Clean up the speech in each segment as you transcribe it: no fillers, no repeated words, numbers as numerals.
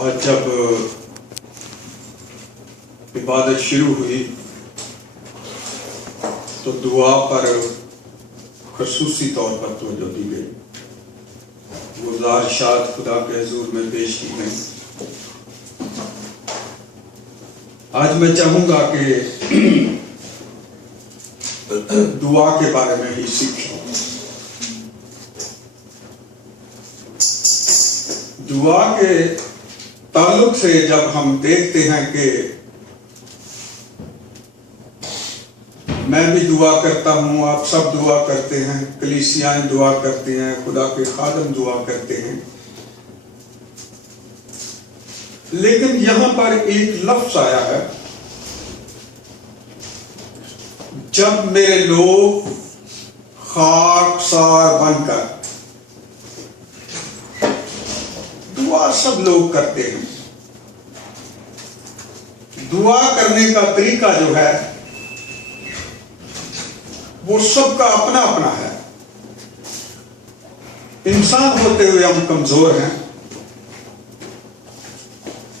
اور جب عبادت شروع ہوئی تو دعا پر خصوصی طور پر توجہ دی گئی، گزارشات خدا کے حضور میں پیش کی گئی۔ آج میں چاہوں گا کہ دعا کے بارے میں ہی سیکھیں۔ دعا کے تعلق سے جب ہم دیکھتے ہیں کہ میں بھی دعا کرتا ہوں، آپ سب دعا کرتے ہیں، کلیسیائیں دعا کرتے ہیں، خدا کے خادم دعا کرتے ہیں، لیکن یہاں پر ایک لفظ آیا ہے، جب میرے لوگ خاکسار بن کر، دعا سب لوگ کرتے ہیں، دعا کرنے کا طریقہ جو ہے وہ سب کا اپنا اپنا ہے۔ انسان ہوتے ہوئے ہم کمزور ہیں،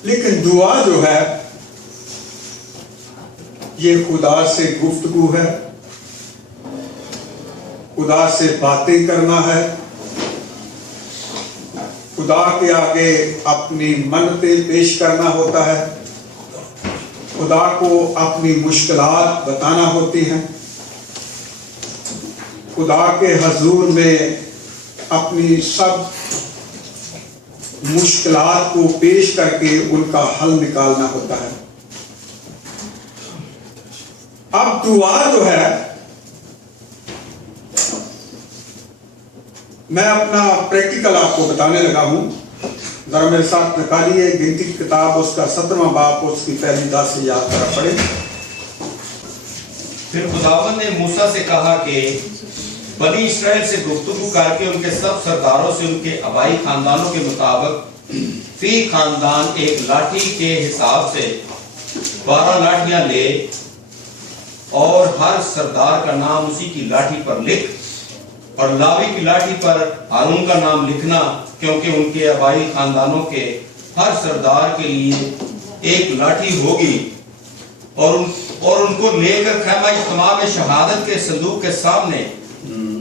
لیکن دعا جو ہے یہ خدا سے گفتگو ہے، خدا سے باتیں کرنا ہے، خدا کے آگے اپنی منتیں پیش کرنا ہوتا ہے، خدا کو اپنی مشکلات بتانا ہوتی ہیں، خدا کے حضور میں اپنی سب مشکلات کو پیش کر کے ان کا حل نکالنا ہوتا ہے۔ اب دعا جو ہے، میں اپنا پریکٹیکل آپ کو بتانے لگا ہوں، ذرا میرے ساتھ نکالیے گنتی کی کتاب، اس کا 17واں باب، اس کی پہلی 10 سے یاد کرا پڑے۔ پھر خداوند نے موسیٰ سے کہا کہ بنی اسرائیل سے گفتگو کر کے ان کے سب سرداروں سے ان کے آبائی خاندانوں کے مطابق فی خاندان ایک لاٹھی کے حساب سے 12 لاٹھیاں لے، اور ہر سردار کا نام اسی کی لاٹھی پر لکھ، اور لاوی کی لاٹھی پر ہارون کا نام لکھنا، کیونکہ ان کے آبائی خاندانوں کے ہر سردار کے لیے ایک لاٹھی ہوگی، اور ان کو لے کر خیمہ اجتماع میں شہادت کے صندوق کے سامنے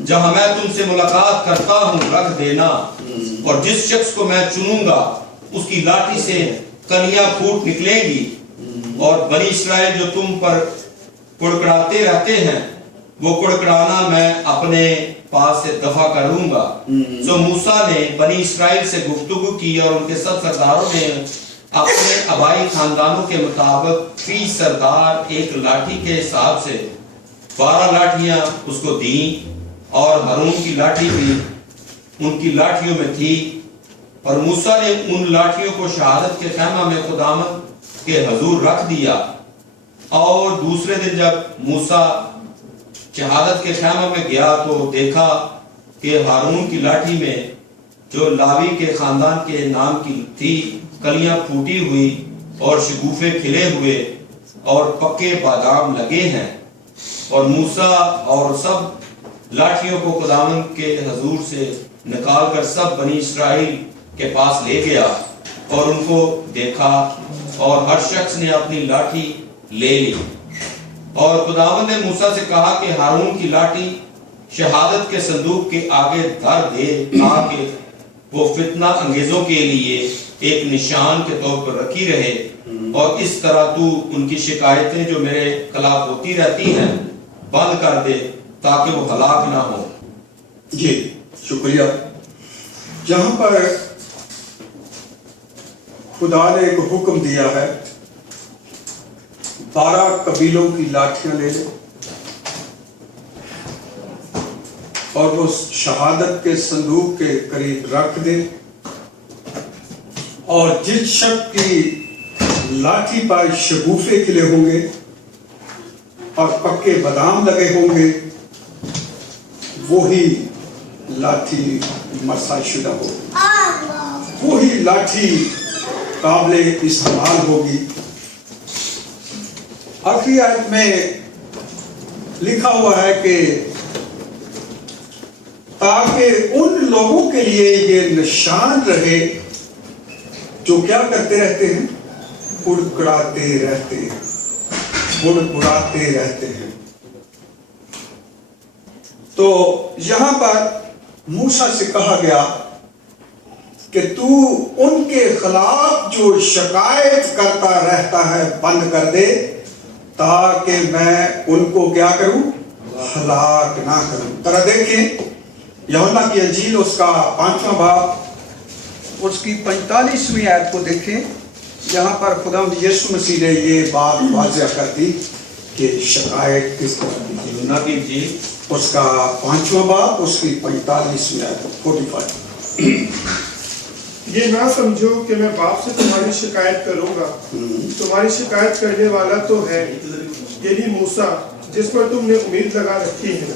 جہاں میں تم سے ملاقات کرتا ہوں رکھ دینا، اور جس شخص کو میں چنوں گا اس کی لاٹھی سے کنیاں پھوٹ نکلیں گی، اور بنی اسرائیل جو تم پر کڑکڑاتے رہتے ہیں وہ کڑکڑانا میں اپنے پاس سے دفع کروں گا۔ سو موسیٰ نے بنی اسرائیل سے گفتگو کی، اور ان کے سب سرداروں نے اپنے آبائی خاندانوں کے مطابق فی سردار ایک لاٹھی کے حساب سے 12 لاٹھیاں اس کو دیں، اور ہارون کی لاٹھی بھی ان کی لاٹھیوں میں تھی، اور موسیٰ نے ان لاٹھیوں کو شہادت کے خیمہ میں خداوند کے حضور رکھ دیا۔ اور دوسرے دن جب موسیٰ شہادت کے خیمہ میں گیا تو دیکھا کہ ہارون کی لاٹھی میں جو لاوی کے خاندان کے نام کی تھی کلیاں پھوٹی ہوئی اور شگوفے کھلے ہوئے اور پکے بادام لگے ہیں، اور موسیٰ اور سب لاٹھیوں کو خداوند کے حضور سے نکال کر سب بنی اسرائیل کے پاس لے گیا، اور ان کو دیکھا، اور ہر شخص نے اپنی لاٹھی لے لی۔ اور خداوند نے موسیٰ سے کہا کہ ہارون کی لاٹھی شہادت کے صندوق کے آگے دھر دے، تاکہ وہ فتنہ انگیزوں کے لیے ایک نشان کے طور پر رکھی رہے، اور اس طرح تو ان کی شکایتیں جو میرے خلاف ہوتی رہتی ہیں بند کر دے، تاکہ وہ ہلاک نہ ہو۔ جی شکریہ۔ جہاں پر خدا نے ایک حکم دیا ہے 12 قبیلوں کی لاٹھیاں لے لے اور وہ شہادت کے صندوق کے قریب رکھ دے، اور جس شخص کی لاٹھی پر شگوفے کھلے ہوں گے اور پکے بادام لگے ہوں گے وہی لاٹھی مرسا شدہ ہوگی، وہی لاٹھی قابل استعمال ہوگی۔ آخری آیت میں لکھا ہوا ہے کہ تاکہ ان لوگوں کے لیے یہ نشان رہے जो क्या करते रहते हैं, कुड़कुड़ाते रहते हैं, कुड़कुड़ाते रहते हैं। तो यहां पर मूसा से कहा गया कि तू उनके खिलाफ जो शिकायत करता रहता है बंद कर दे, ताकि मैं उनको क्या करूं, हलाक ना करूं। तरह देखें यूहन्ना की अंजील उसका 5वां बाब उसकी 45वीं आयत को देखें। यहाँ पर खुदावंद यीशु मसीह ने ये बात वाज़ेह कर दी कि शिकायत किस तरह की। यूहन्ना की इंजील उसका 5वां बाब उसकी 45वीं आयत 45। ये ना समझो कि मैं बाप से तुम्हारी शिकायत करूंगा, तुम्हारी शिकायत करने वाला तो है, यही मूसा जिस पर तुमने उम्मीद लगा रखी है।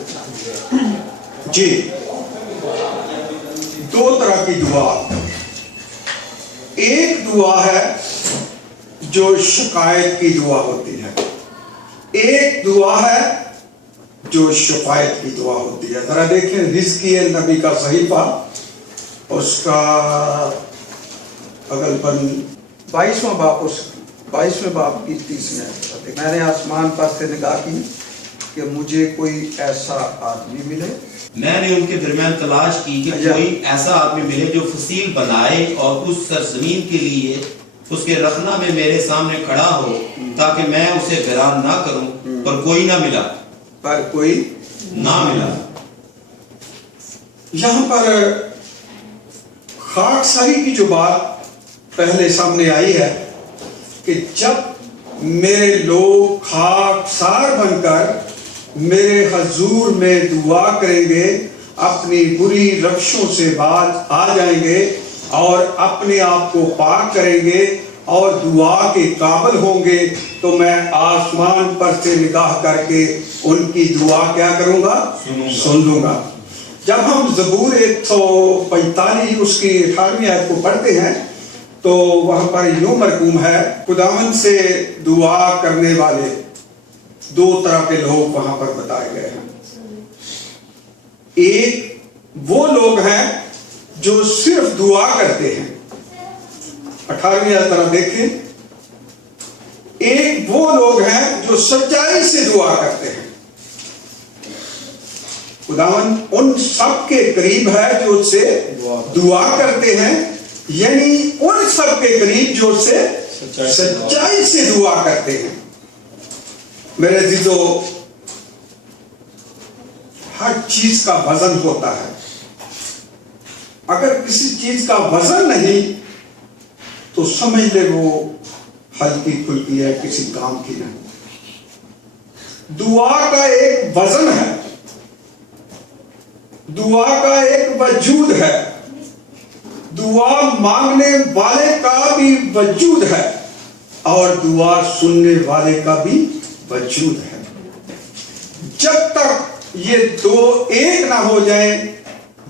जी, दो तरह की दुआ। एक दुआ है जो शिकायत की दुआ होती है, एक दुआ है जो शिकायत की दुआ होती है। जरा देखें हिजकिय्येल नबी का सहीफा उसका अगलबन 22वां बाब उस 22वें बाब की 30वीं आयत। मैंने आसमान पर से निगाह की कि मुझे कोई ऐसा आदमी मिले, मैंने उनके दरमियान तलाश की कि कोई ऐसा आदमी मिले जो फसील बनाए और उस सरजमीन के लिए उसके रखना में मेरे सामने खड़ा हो, ताकि मैं उसे वीरान ना करूं। पर कोई ना मिला, पर कोई ना मिला। यहाँ पर खाकसारी की जो बात पहले सामने आई है कि जब मेरे लोग खाकसार बनकर मेरे हजूर में दुआ करेंगे, अपनी बुरी रविशों से बाज आ जाएंगे और अपने आप को पाक करेंगे और दुआ के काबिल होंगे, तो मैं आसमान पर से निगाह करके उनकी दुआ क्या करूंगा, सुन लूंगा। जब हम ज़बूर 145 उसकी 18वीं आयत को पढ़ते हैं तो वहां पर यूं मरकूम है, खुदावंद से दुआ करने वाले दो तरह के लोग वहां पर बताए गए हैं। एक वो लोग हैं जो सिर्फ दुआ करते हैं, 18वीं आयत तरह देखें। एक वो लोग हैं जो सच्चाई से दुआ करते हैं। खुदावंद उन सब के करीब है जो उससे दुआ करते हैं, यानी उन सब के करीब जो उससे सच्चाई से दुआ करते हैं। मेरे अजीजों, हर चीज का वजन होता है। अगर किसी चीज का वजन नहीं तो समझ ले वो हल्की फुल्की है, किसी काम की नहीं। दुआ का एक वजन है, दुआ का एक वजूद है, दुआ मांगने वाले का भी वजूद है और दुआ सुनने वाले का भी वजूद है। जब तक ये दो एक ना हो जाए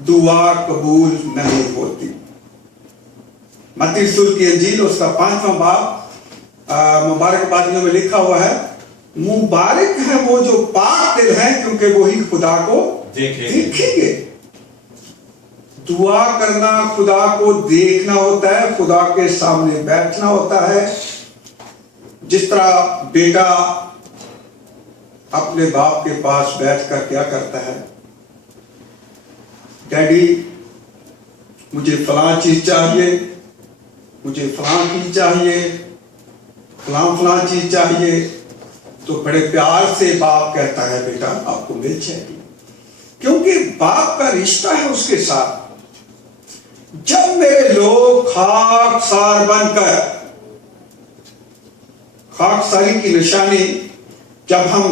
दुआ कबूल नहीं होती। मत्ती रसूल की अंजील उसका 5वां बाब मुबारकबादियों में लिखा हुआ है, मुबारक है वो जो पाक दिल हैं क्योंकि वही खुदा को देखेंगे। दुआ करना खुदा को देखना होता है, खुदा के सामने बैठना होता है। जिस तरह बेटा अपने बाप के पास बैठकर क्या करता है, डैडी मुझे फलां चीज चाहिए, मुझे फलां चीज चाहिए, फलां चीज चाहिए, तो बड़े प्यार से बाप कहता है बेटा आपको मिल जाएगी, क्योंकि बाप का रिश्ता है उसके साथ। जब मेरे लोग खाकसार बनकर, खाकसारी की निशानी जब हम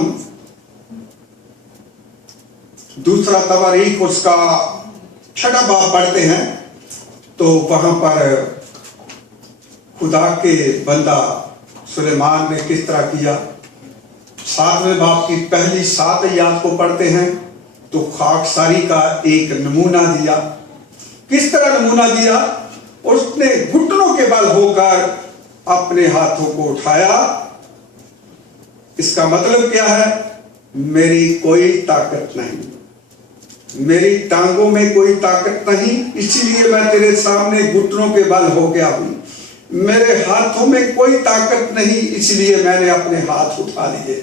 दूसरा तवारीख उसका 6वां बाब पढ़ते हैं तो वहां पर खुदा के बंदा सुलेमान ने किस तरह किया। 7वें बाब की पहली 7 आयत को पढ़ते हैं तो खाकसारी का एक नमूना दिया। किस तरह नमूना दिया, उसने घुटनों के बल होकर अपने हाथों को उठाया। इसका मतलब क्या है, मेरी कोई ताकत नहीं, मेरी टांगों में कोई ताकत नहीं, इसलिए मैं तेरे सामने घुटनों के बल हो गया हूं। मेरे हाथों में कोई ताकत नहीं, इसलिए मैंने अपने हाथ उठा लिए।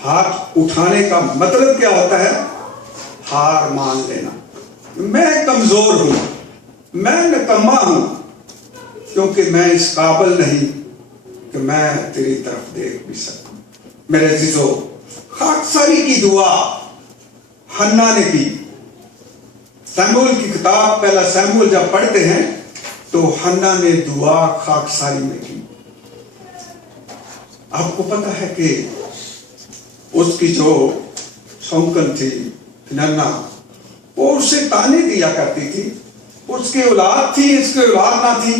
हाथ उठाने का मतलब क्या होता है? हार मान लेना। मैं कमजोर हूं, मैं निकम्मा हूं, क्योंकि मैं इस काबिल नहीं कि मैं तेरी तरफ देख भी सकूं। मेरे अजीजों, खाकसारी की दुआ हन्ना ने की। सैमुअल की किताब पहला सैमुअल जब पढ़ते हैं तो हन्ना ने दुआ खाकसारी में की। आपको पता है कि उसकी जो सौंकन थी नन्ना, वो उसे ताने दिया करती थी। उसकी औलाद थी, इसकी औलाद ना थी।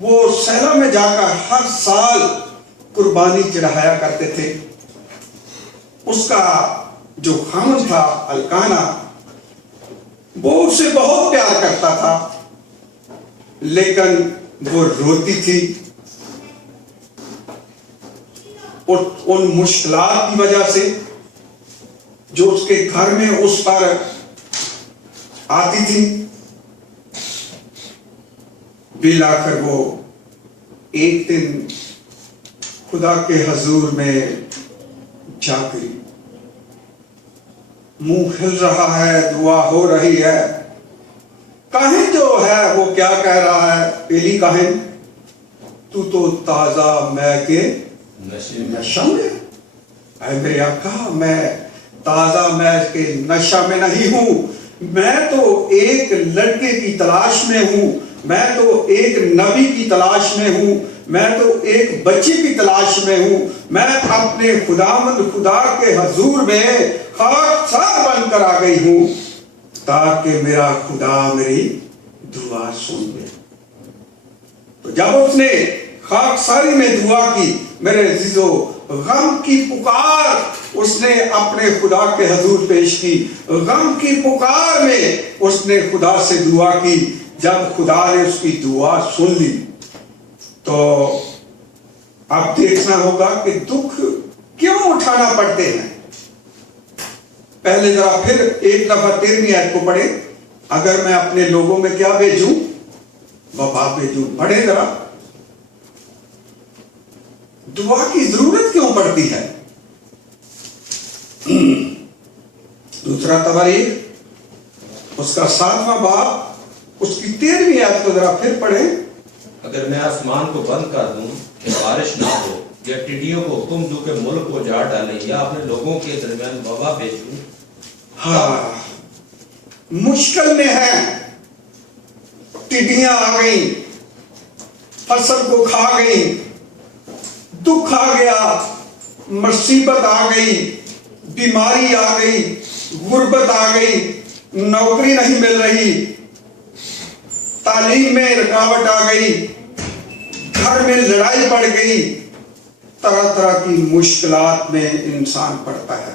वो सहला में जाकर हर साल कुर्बानी चढ़ाया करते थे। उसका जो खामन था अलकाना, वो उसे बहुत प्यार करता था, लेकिन वो रोती थी। और उन मुश्किलात की वजह से जो उसके घर में उस पर आती थी, बिल आकर वो एक दिन खुदा के हजूर में जा गिरी। मुंह हिल रहा है, दुआ हो रही है। काहिन जो है वो क्या कह रहा है? एली काहिन, तू तो ताजा मैं के नशा में। ऐ मेरे आका, मैं ताजा मैं के नशा में नहीं हूं। मैं तो एक लड़के की तलाश में हूं, मैं तो एक नबी की तलाश में हूं, मैं तो एक बच्चे की तलाश में हूं। मैं अपने खुदावंद खुदा के हजूर में खाकसार बनकर आ गई हूं, ताकि मेरा खुदा मेरी दुआ सुन ले। तो जब उसने खाकसारी में दुआ की, मेरे अजीजों, गम की पुकार उसने अपने खुदा के हजूर पेश की। गम की पुकार में उसने खुदा से दुआ की। जब खुदा ने उसकी दुआ सुन ली, तो अब देखना होगा कि दुख क्यों उठाना पड़ते हैं। पहले जरा फिर एक दफा 13वीं आयत को पढ़े। अगर मैं अपने लोगों में क्या भेजूं, वबा भेजूं। पढ़े जरा, दुआ की जरूरत क्यों पड़ती है? दूसरा तवारीख उसका 7वां बाब उसकी 13वीं आयत को जरा फिर पढ़े। अगर मैं आसमान को बंद कर दूं कि बारिश ना हो, या टिड्डियों को हुक्म दूं कि मुल्क को उजाड़ डालें, या अपने लोगों के दरमियान वबा भेजूं। हाँ, मुश्किल में है, टिड्डियां आ गई, फसल को खा गई, दुख आ गया, मुसीबत आ गई, बीमारी आ गई, गुर्बत आ गई, नौकरी नहीं मिल रही, तालीम में रुकावट आ गई, घर में लड़ाई बढ़ गई, तरह तरह की मुश्किलात में इंसान पड़ता है।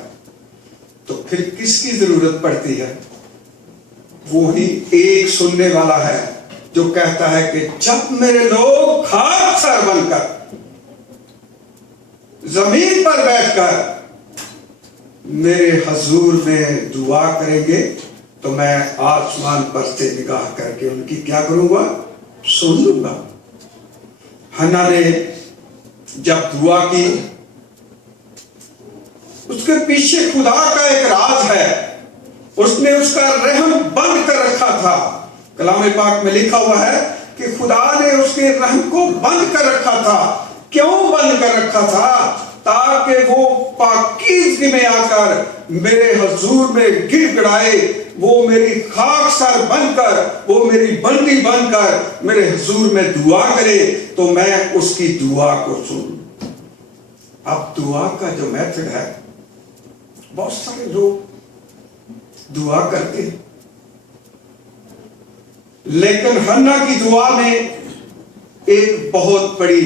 तो फिर किसकी जरूरत पड़ती है? वो ही एक सुनने वाला है जो कहता है कि जब मेरे लोग खाकसार बनकर जमीन पर बैठकर मेरे हजूर में दुआ करेंगे, तो मैं आसमान पर से निगाह करके उनकी क्या करूंगा? सुन लूंगा। हन्ना ने जब दुआ की, उसके पीछे खुदा का एक राज है। उसने उसका रहम बंद कर रखा था। कलाम पाक में लिखा हुआ है कि खुदा ने उसके रहम को बंद कर रखा था। क्यों बंद कर रखा था? ताकि वो पाकीज़गी में आकर मेरे हजूर में गिड़गिड़ाए, वो मेरी खाकसार बनकर, वो मेरी बंदी बनकर मेरे हजूर में दुआ करे, तो मैं उसकी दुआ को सुनूं। अब दुआ का जो मेथड है, बहुत सारे लोग दुआ करते हैं, लेकिन हन्ना की दुआ में एक बहुत बड़ी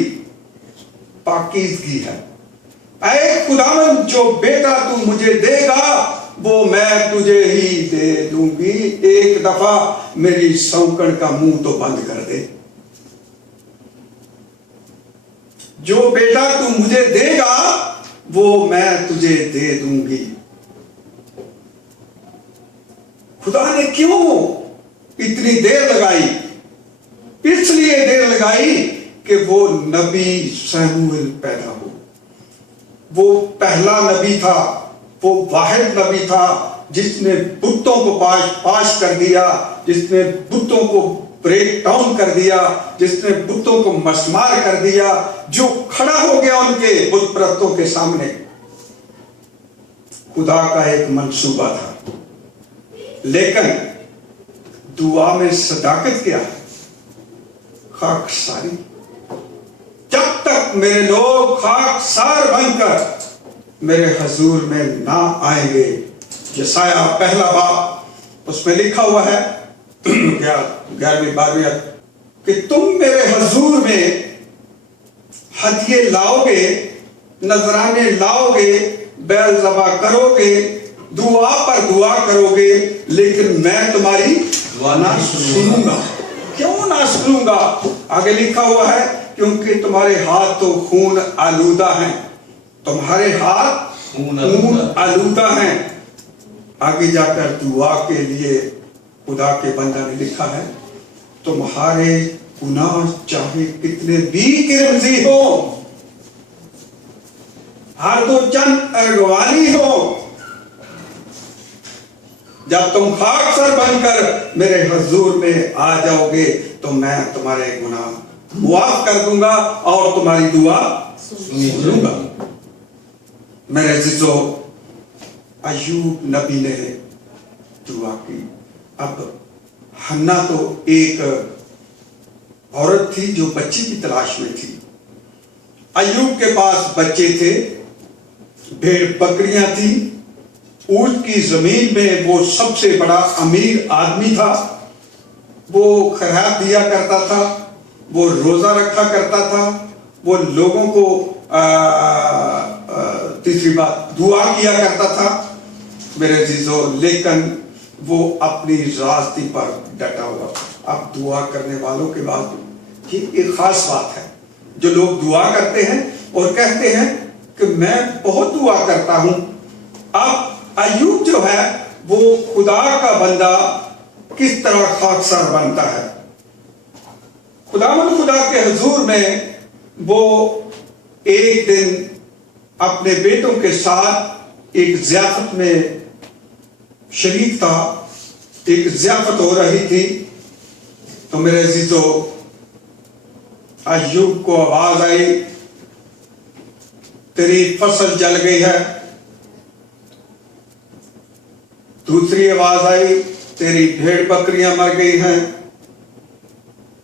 पाकीज़गी है। ऐ खुदावंद, जो बेटा तू मुझे देगा वो मैं तुझे ही दे दूंगी। एक दफा मेरी सौंकन का मुंह तो बंद कर दे। जो बेटा तू मुझे देगा वो मैं तुझे दे दूंगी। खुदा ने क्यों इतनी देर लगाई? इसलिए देर जगाई कि वो नबी शमूएल पैदा हो। वो पहला नबी था, वो वाहिद नबी था जिसने बुतों को पाश कर दिया, जिसने बुतों को ब्रेक डाउन कर दिया, जिसने बुतों को मस्मार कर दिया, जो खड़ा हो गया उनके बुत परस्तों के सामने। खुदा का एक मंसूबा था, लेकिन दुआ में सदाकत क्या है? खाकसारी। जब तक मेरे लोग खाकसार बनकर मेरे हजूर में ना आएंगे। यशायाह पहला बाब, उसमें लिखा हुआ है 11वीं-12वीं कि तुम मेरे हजूर में हदिये लाओगे, नजराने लाओगे, बैल ज़बा करोगे, दुआ पर दुआ करोगे, लेकिन मैं तुम्हारी दुआ ना सुनूंगा। क्यों ना सुनूंगा? आगे लिखा हुआ है क्योंकि तुम्हारे हाथ तो खून आलूदा हैं। तुम्हारे हाथ खून आलूदा हैं। आगे जाकर दुआ के लिए खुदा के बंदा ने लिखा है तुम्हारे गुनाह चाहे कितने भी किरमजी हो, हर दो चंद अगवानी हो, जब तुम खाकसर बनकर मेरे हजूर में आ जाओगे तो मैं तुम्हारे गुनाह मुआफ कर दूंगा और तुम्हारी दुआ सुन लूंगा। मेरे अजीजो, अय्यूब नबी ने दुआ की। अब हन्ना तो एक औरत थी जो बच्चे की तलाश में थी। अय्यूब के पास बच्चे थे, भेड़ बकरियां थी, ऊंट की जमीन में वो सबसे बड़ा अमीर आदमी था। वो खैरात दिया करता था, वो रोजा रखा करता था, वो लोगों को तीसरी बात दुआ किया करता था। मेरे अजीजों, लेकिन वो अपनी रास्ते पर डटा हुआ। अब दुआ करने वालों के बाद ये एक खास बात है, जो लोग दुआ करते हैं और कहते हैं कि मैं बहुत दुआ करता हूं। अब अय्यूब जो है वो खुदा का बंदा किस तरह खाकसार बनता है। खुदा के हुजूर में वो एक दिन अपने बेटों के साथ एक ज़ियाफत में शरीक था। एक ज़ियाफत हो रही थी तो मेरे अजीजों, अय्यूब को आवाज आई तेरी फसल जल गई है। दूसरी आवाज आई तेरी भेड़ बकरियां मर गई हैं।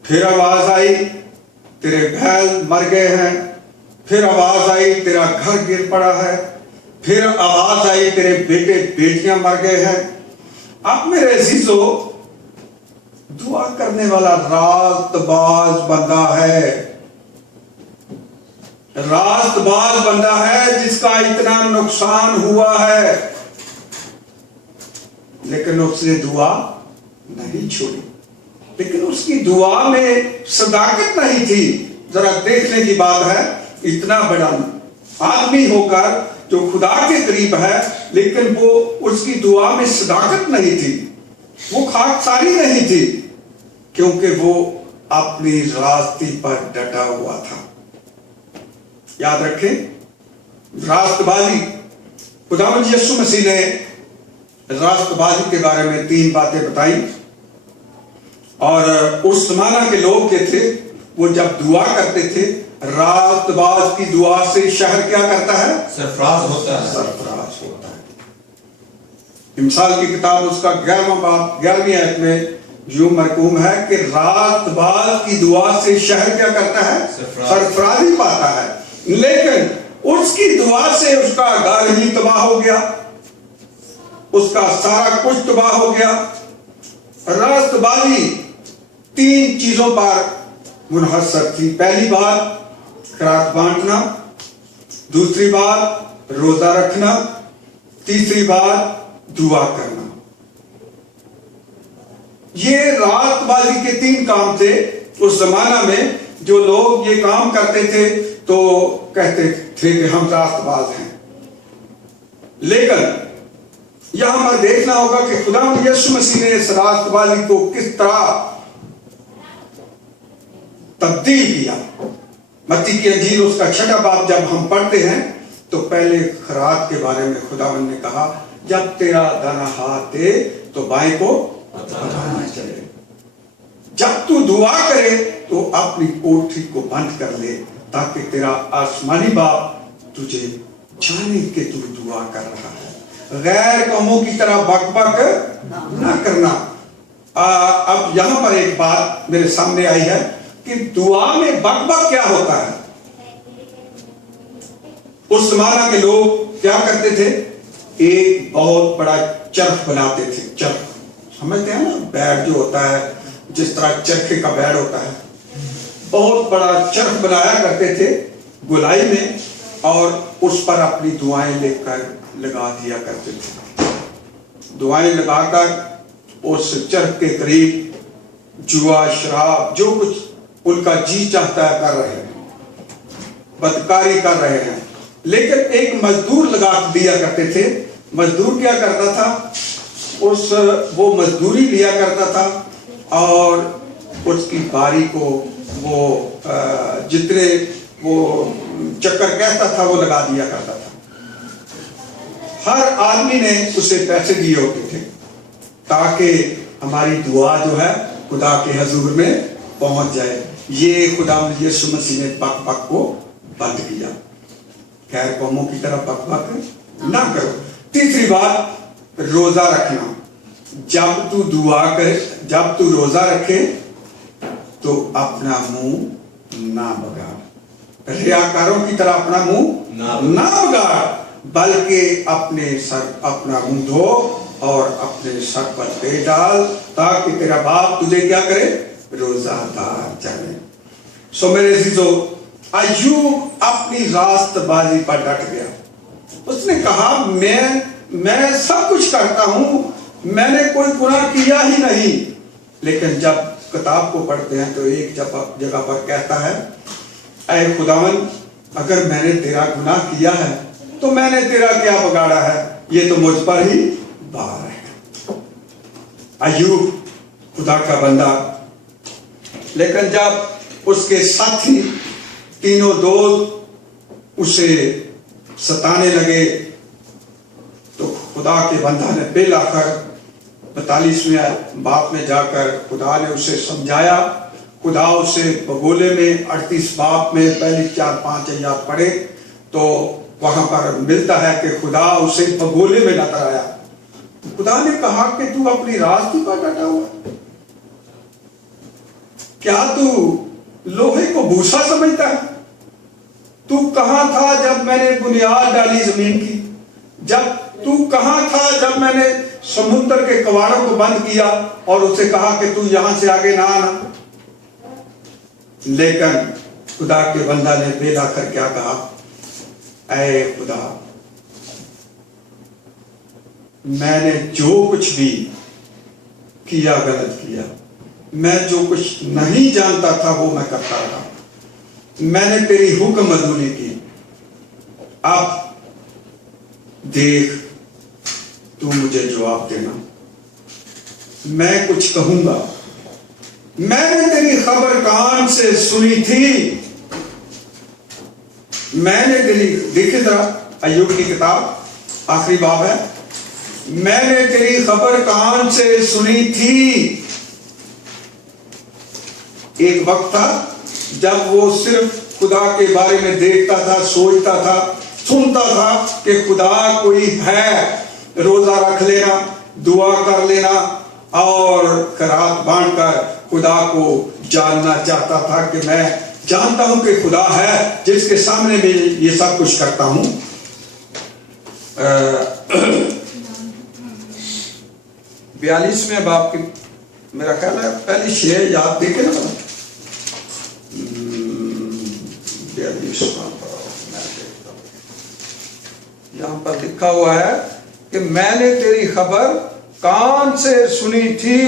फिर आवाज आई तेरे बैल मर गए हैं। फिर आवाज आई तेरा घर गिर पड़ा है। फिर आवाज आई तेरे बेटे बेटियां मर गए हैं। अब मेरे अजीजों, दुआ करने वाला रास्तबाज बंदा है, रास्तबाज बंदा है जिसका इतना नुकसान हुआ है, लेकिन उसने दुआ नहीं छोड़ी। लेकिन उसकी दुआ में सदाकत नहीं थी। जरा देखने की बात है, इतना बड़ा आदमी होकर जो खुदा के करीब है, लेकिन वो उसकी दुआ में सदाकत नहीं थी, वो खाकसारी नहीं थी, क्योंकि वो अपनी रास्ते पर डटा हुआ था। याद रखें, रास्तबाजी, खुदावंद यीशु मसीह ने रास्तबाजी के बारे में 3 बातें बताई। और उस जमाना के लोग के थे, वो जब दुआ करते थे, रास्तबाज की दुआ से शहर क्या करता है? सरफराज होता है। सरफराज होता है। मिसाल की किताब उसका 11वां बाब 11वीं आयत में यूं मरकूम है कि रास्तबाज की दुआ से शहर क्या करता है? सरफराजी पाता है। लेकिन उसकी दुआ से उसका घर ही तबाह हो गया, उसका सारा कुछ तबाह हो गया। रास्तबाजी 3 चीजों पर मुनहसर थी। पहली बात खैरात बांटना, दूसरी बात रोजा रखना, तीसरी बात दुआ करना। ये रास्तबाजी के 3 काम थे। उस जमाना में जो लोग ये काम करते थे तो कहते थे कि हम रास्तबाज हैं। लेकिन यहां हमें देखना होगा कि खुदावंद यीशु मसीह ने इस रास्तबाजी को किस तरह तब्दील किया। मत्ती की अंजील उसका 6वां बाब जब हम पढ़ते हैं तो पहले खैरात के बारे में खुदावंद ने कहा, जब तेरा दाना हाथ दे तो बाएं को बताना चले। जब तू दुआ करे तो अपनी कोठरी को बंद कर ले, ताकि तेरा आसमानी बाप तुझे जाने के तू दुआ कर रहा है। गैर कौमों की तरह बकबक ना करना। अब यहां पर एक बात मेरे सामने आई है कि दुआ में बकबक क्या होता है। उस जमाना के लोग क्या करते थे, एक बहुत बड़ा चरख बनाते थे। चरख समझते हैं ना, बेड जो होता है, जिस तरह चरखे का बेड होता है, बहुत बड़ा चरख बनाया करते थे गोलाई में, और उस पर अपनी दुआएं लेकर लगा दिया करते थे। दुआएं लगाकर उस चरख के करीब जुआ, शराब, जो कुछ उनका जी चाहता है कर रहे हैं, बदकारी कर रहे हैं। लेकिन एक मजदूर लगा दिया करते थे। मजदूर क्या करता था, वो मजदूरी लिया करता था और उसकी बारी को वो जितने वो चक्कर कहता था वो लगा दिया करता था। हर आदमी ने उसे पैसे दिए होते थे ताकि हमारी दुआ जो है खुदा के हजूर में पहुंच जाए। ये खुदा यीशु मसीह ने बकबक को बंद किया। गैर कौमों की तरह बकबक ना करो। तीसरी बात, रोजा रखना। जब तू दुआ करे, जब तू रोजा रखे तो अपना मुंह ना बगाड़। रियाकारों की तरह अपना मुंह ना बगाड़, बल्कि अपना मुंह धो और अपने सर पर तेल डाल, ताकि तेरा बाप तुझे क्या करे, रोजादार जाने। सो मेरे अजीजों, अय्यूब अपनी रास्तबाजी पर डट गया। उसने कहा, मैं सब कुछ करता हूं, मैंने कोई गुनाह किया ही नहीं। लेकिन जब किताब को पढ़ते हैं तो एक जगह पर कहता है, ऐ खुदावन, अगर मैंने तेरा गुनाह किया है तो मैंने तेरा क्या बिगाड़ा है, ये तो मुझ पर ही भार है। अय्यूब खुदा का बंदा। लेकिन जब उसके साथी तीनों दोस्त उसे सताने लगे तो खुदा के बंदा ने बिल आकर 42वें बाप में जाकर खुदा ने उसे समझाया। खुदा उसे बगोले में 38 बाप में पहली 4-5 आयत पढ़े तो वहां पर मिलता है कि खुदा उसे बगोले में नजर आया। खुदा ने कहा कि तू अपनी रास्ते पर डटा हुआ, क्या तू लोहे को भूसा समझता है? तू कहां था जब मैंने बुनियाद डाली जमीन की? जब तू कहां था जब मैंने समुद्र के कवाड़ों को बंद किया और उसे कहा कि तू यहां से आगे ना आना? लेकिन खुदा के बंदा ने बेल आकर क्या कहा, ऐ खुदा, मैंने जो कुछ भी किया गलत किया, मैं जो कुछ नहीं जानता था वो मैं करता रहा, मैंने तेरी हुक्म अदूली की। अब देख, तू मुझे जवाब देना, मैं कुछ कहूंगा। मैंने तेरी खबर कान से सुनी थी, मैंने तेरी, देखिए जरा अय्यूब की किताब आखिरी बाब है, मैंने तेरी खबर कान से सुनी थी। एक वक्त था जब वो सिर्फ खुदा के बारे में देखता था, सोचता था, सुनता था कि खुदा कोई है। रोजा रख लेना, दुआ कर लेना और खैरात बांटकर खुदा को जानना चाहता था कि मैं जानता हूं कि खुदा है जिसके सामने मैं ये सब कुछ करता हूं। 42वें बाब की मेरा ख्याल है पहली 6 याद देखे ना, 42 यहां पर लिखा हुआ है कि मैंने तेरी खबर कान से सुनी थी।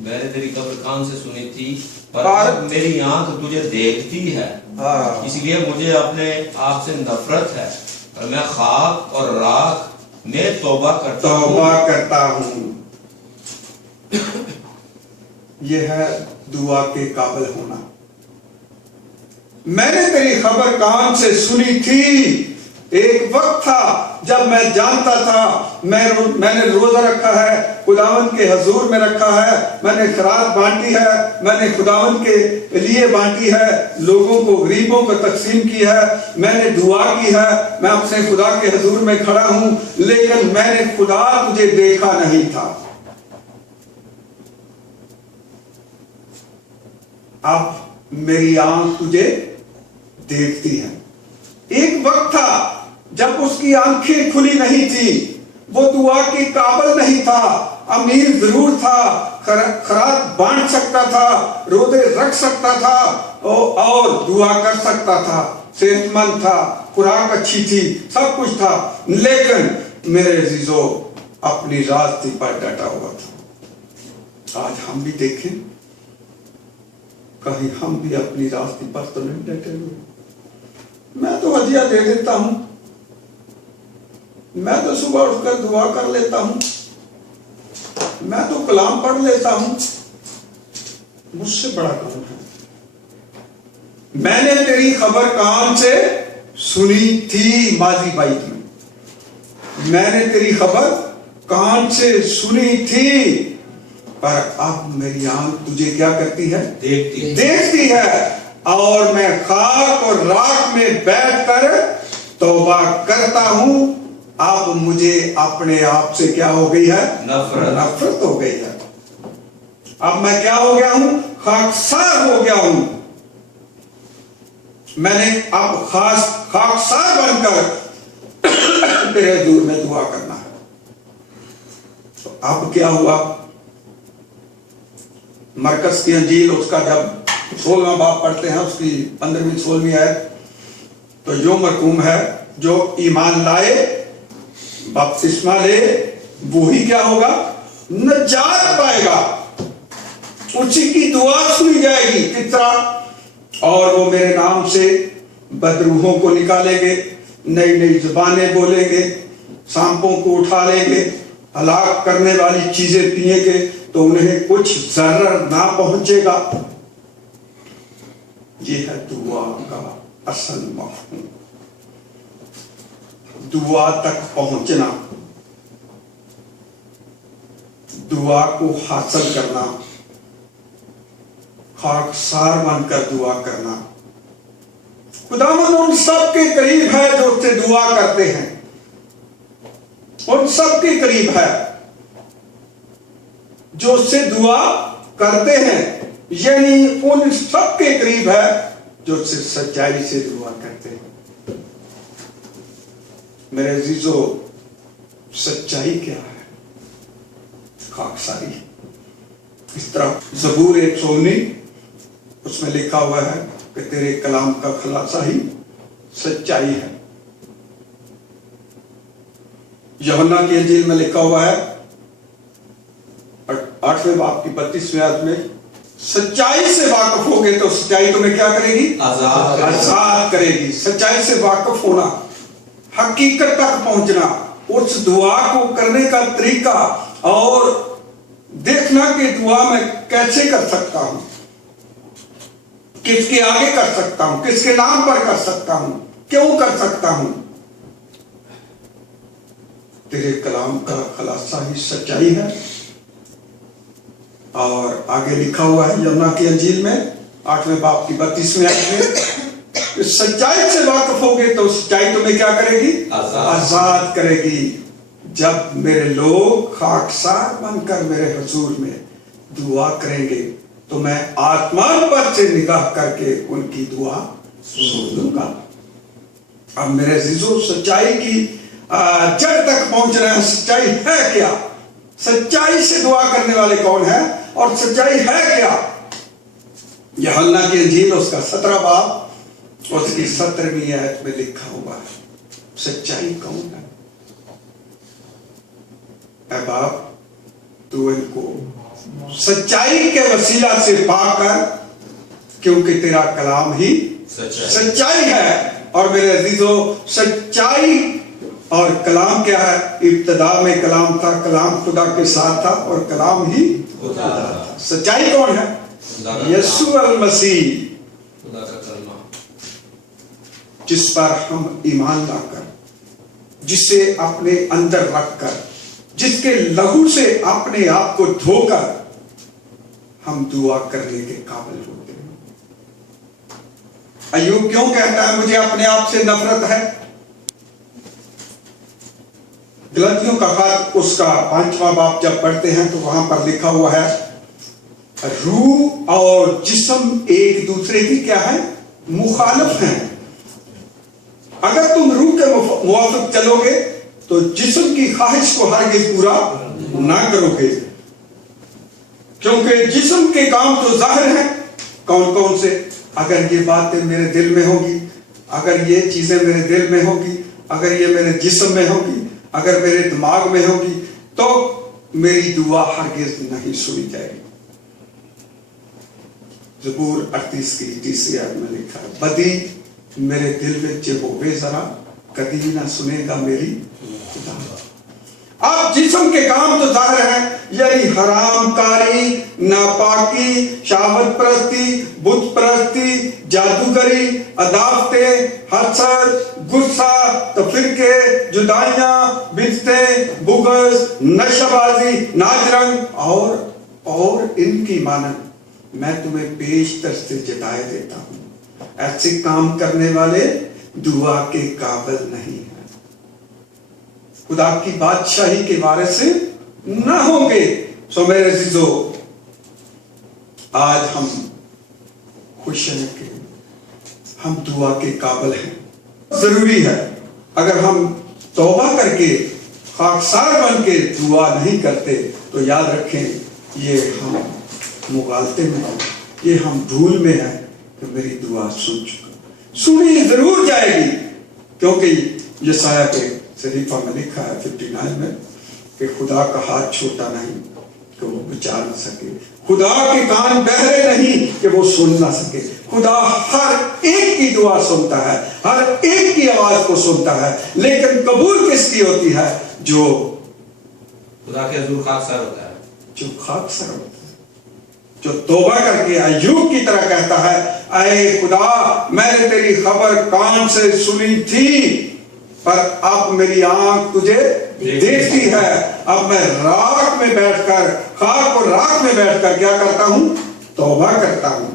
मैंने तेरी खबर कान से सुनी थी, पर मेरी आंख तुझे देखती है, इसलिए मुझे अपने आप से नफरत है और मैं खाक और राख में तौबा करता हूं। यह है दुआ के काबिल होना। मैंने तेरी खबर कान से सुनी थी। एक वक्त था जब मैं जानता था, मैंने रोजा रखा है, खुदावंद के हजूर में रखा है, मैंने खैरात बांटी है, मैंने खुदावंद के लिए बांटी है, लोगों को गरीबों को तकसीम की है, मैंने दुआ की है, मैं अपने खुदा के हजूर में खड़ा हूं, लेकिन मैंने खुदा तुझे देखा नहीं था। अब मेरी आंख तुझे देखती है। एक वक्त था जब उसकी आंखें खुली नहीं थी, वो दुआ के काबिल नहीं था, अमीर जरूर था, खैरात बांट सकता था, रोजे रख सकता था और दुआ कर सकता था, सेहतमंद था, खुराक अच्छी थी, सब कुछ था, लेकिन मेरे अजीजों अपनी रास्ते पर डटा हुआ था। आज हम भी देखें, कहीं हम भी अपनी रास्ते पर तो नहीं डटे हुए। मैं तो हदिया दे देता हूं, मैं तो सुबह उठकर दुआ कर लेता हूं, मैं तो कलाम पढ़ लेता हूं, मुझसे बड़ा कौन है? मैंने तेरी खबर कान से सुनी थी, माजी बाइक में मैंने तेरी खबर कान से सुनी थी, पर अब मेरी आंख तुझे क्या करती है? देखती है। और मैं खाक और राख में बैठकर तौबा करता हूं। अब मुझे अपने आप से क्या हो गई है? नफरत हो गई है। अब मैं क्या हो गया हूं? खाकसार हो गया हूं। मैंने अब खाकसार बनकर तेरे दूर में दुआ करना है। तो अब क्या हुआ? मरकस की अंजील उसका जब 16वां बाब पढ़ते हैं, उसकी 15वीं-16वीं आयत, तो जो मरकूम है जो ईमान लाए, बपतिस्मा ले, वो ही क्या होगा? नजात पाएगा। उसी की दुआ सुनी जाएगी। किस तरह? और वो मेरे नाम से बदरूहों को निकालेंगे, नई नई जुबानें बोलेंगे, सांपों को उठा लेंगे, हलाक करने वाली चीजें पिएंगे तो उन्हें कुछ जर्र ना पहुंचेगा। ये है दुआ का असल मफहूम। दुआ तक पहुंचना, दुआ को हासिल करना, खाकसार बनकर दुआ करना। खुदावंद उन सब के करीब है जो उससे दुआ करते हैं, उन सब के करीब है जो उससे दुआ करते हैं, यानी उन सब के करीब है जो उससे सच्चाई से दुआ करते हैं। मेरे अजीजों, सच्चाई क्या है? खाकसारी। इस तरह ज़बूर 119 उसमें लिखा हुआ है कि तेरे कलाम का खुलासा ही सच्चाई है। यूहन्ना की इंजील में लिखा हुआ है 8वें बाब की 32वें आयत में, सच्चाई से वाकिफ होगे तो सच्चाई तुम्हें क्या करेगी? आजाद करेगी। सच्चाई से वाकिफ होना, हकीकत तक पहुंचना, उस दुआ को करने का तरीका और देखना कि दुआ मैं कैसे कर सकता हूं, किसके आगे कर सकता हूं, किसके नाम पर कर सकता हूं, क्यों कर सकता हूं। तेरे कलाम का खुलासा ही सच्चाई है। और आगे लिखा हुआ है यूहन्ना की अंजील में 8वें बाब की 32वें आयत में, सच्चाई से वाकिफ होगे तो सच्चाई तुम्हें क्या करेगी? आजाद करेगी। जब मेरे लोग खाकसार बनकर मेरे हुजूर में दुआ करेंगे तो मैं आसमान पर से निगाह करके उनकी दुआ सुन लूंगा। अब मेरे अजीजों, सच्चाई की जड़ तक पहुंचना है। सच्चाई है क्या? सच्चाई से दुआ करने वाले कौन है और सच्चाई है क्या? यूहन्ना की इंजील उसका 17 बाब उसकी 17वीं आयत में लिखा हुआ है, सच्चाई कौन है? ऐ बाप, तू इनको सच्चाई के वसीला से पाकर, क्योंकि तेरा कलाम ही सच्चाई है। और मेरे अजीजों, सच्चाई اور کلام کیا ہے؟ ابتدا میں کلام تھا، کلام خدا کے ساتھ تھا اور کلام ہی خدا تھا۔ سچائی کون ہے؟ یسوع المسیح، خدا کا کلمہ، جس پر ہم ایمان لا کر، جسے اپنے اندر رکھ کر، جس کے لہو سے اپنے آپ کو دھو کر ہم دعا کرنے کے قابل ہوتے ہیں۔ ایوب کیوں کہتا ہے مجھے اپنے آپ سے نفرت ہے؟ غلطیوں کا خط اس کا 5واں باب جب پڑھتے ہیں تو وہاں پر لکھا ہوا ہے روح اور جسم ایک دوسرے کی کیا ہے؟ مخالف ہیں۔ اگر تم روح کے موافق چلو گے تو جسم کی خواہش کو ہرگز پورا نہ کرو گے، کیونکہ جسم کے کام تو ظاہر ہیں۔ کون کون سے؟ اگر یہ باتیں میرے دل میں ہوگی، اگر یہ چیزیں میرے دل میں ہوگی، اگر یہ میرے جسم میں ہوگی، اگر میرے دماغ میں ہوگی تو میری دعا ہرگز نہیں سنی جائے گی۔ زبور 38 کی 30 آیت میں لکھا ہے بدی میرے دل میں ہوے ذرا کبھی نہ سنے گا میری خدا۔ اب جسم کے کام تو ظاہر ہیں، یعنی حرام کاری، ناپاکی، شہوت پرستی، بت پرستی، جادوگری، عداوتیں، حسد، غصہ، تفرقے، جدائیاں، بدعتیں، بغض، نشہ بازی، ناچ رنگ اور ان کی مانند میں تمہیں بیشتر سے جتائے دیتا ہوں۔ ایسے کام کرنے والے دعا کے قابل نہیں ہیں، خدا کی بادشاہی کے وارث نہ ہوں گے۔ سو میرے عزیزو، آج ہم خوش ہیں کہ ہم دعا کے قابل ہیں۔ ضروری ہے اگر ہم توبہ کر کے خاکسار بن کے دعا نہیں کرتے تو یاد رکھیں یہ ہم مغالطے میں ہیں، یہ ہم بھول میں ہیں کہ میری دعا سنی ضرور جائے گی، کیونکہ یسایہ کے صحیفہ میں لکھا ہے 59 میں کہ خدا کا ہاتھ چھوٹا نہیں کہ وہ بچا نہ سکے، خدا کے کان بہرے نہیں کہ وہ سن نہ سکے۔ خدا ہر ایک کی دعا سنتا ہے، ہر ایک کی آواز کو سنتا ہے، لیکن قبول کس کی ہوتی ہے؟ جو خدا کے حضور خاکسار ہوتا ہے، جو خاکسار ہوتا ہے، جو توبہ کر کے ایوب کی طرح کہتا ہے اے خدا میں نے تیری خبر کان سے سنی تھی پر اب میری آنکھ تجھے دیکھتی ہے، اب میں راکھ میں بیٹھ کر، خاک اور راکھ میں بیٹھ کر کیا کرتا ہوں؟ توبہ کرتا ہوں۔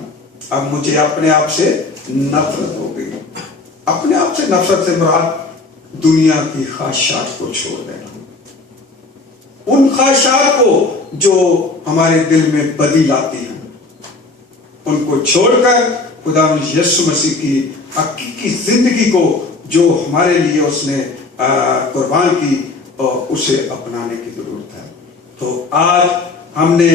اب مجھے اپنے آپ سے نفرت ہو گئی۔ اپنے آپ سے نفرت سے مراد دنیا کی خواہشات کو چھوڑ دینا، ان خواہشات کو جو ہمارے دل میں بدی لاتی ہیں، ان کو چھوڑ کر خدا یسوع مسیح کی حقیقی زندگی کو جو ہمارے لیے اس نے قربان کی اسے اپنانے کی ضرورت ہے۔ تو آج ہم نے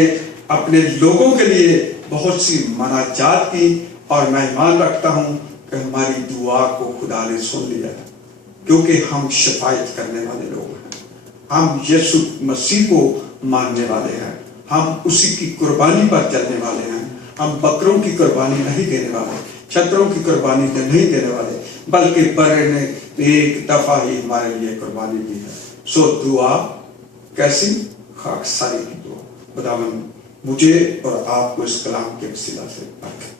اپنے لوگوں کے لیے بہت سی مناجات کی اور میں ایمان رکھتا ہوں کہ ہماری دعا کو خدا نے سن لیا ہے، کیونکہ ہم شفاعت کرنے والے لوگ ہیں، ہم یسوع مسیح کو ماننے والے ہیں، ہم اسی کی قربانی پر چلنے والے ہیں، ہم بکروں کی قربانی نہیں دینے والے، چھتروں کی قربانی نہیں دینے والے، بلکہ برے نے ایک دفعہ ہی ہمارے لیے قربانی دی ہے۔ سو دعا کیسی؟ خاکساری کی دعا۔ خداوند مجھے اور آپ کو اس کلام کے وسیلہ سے برکت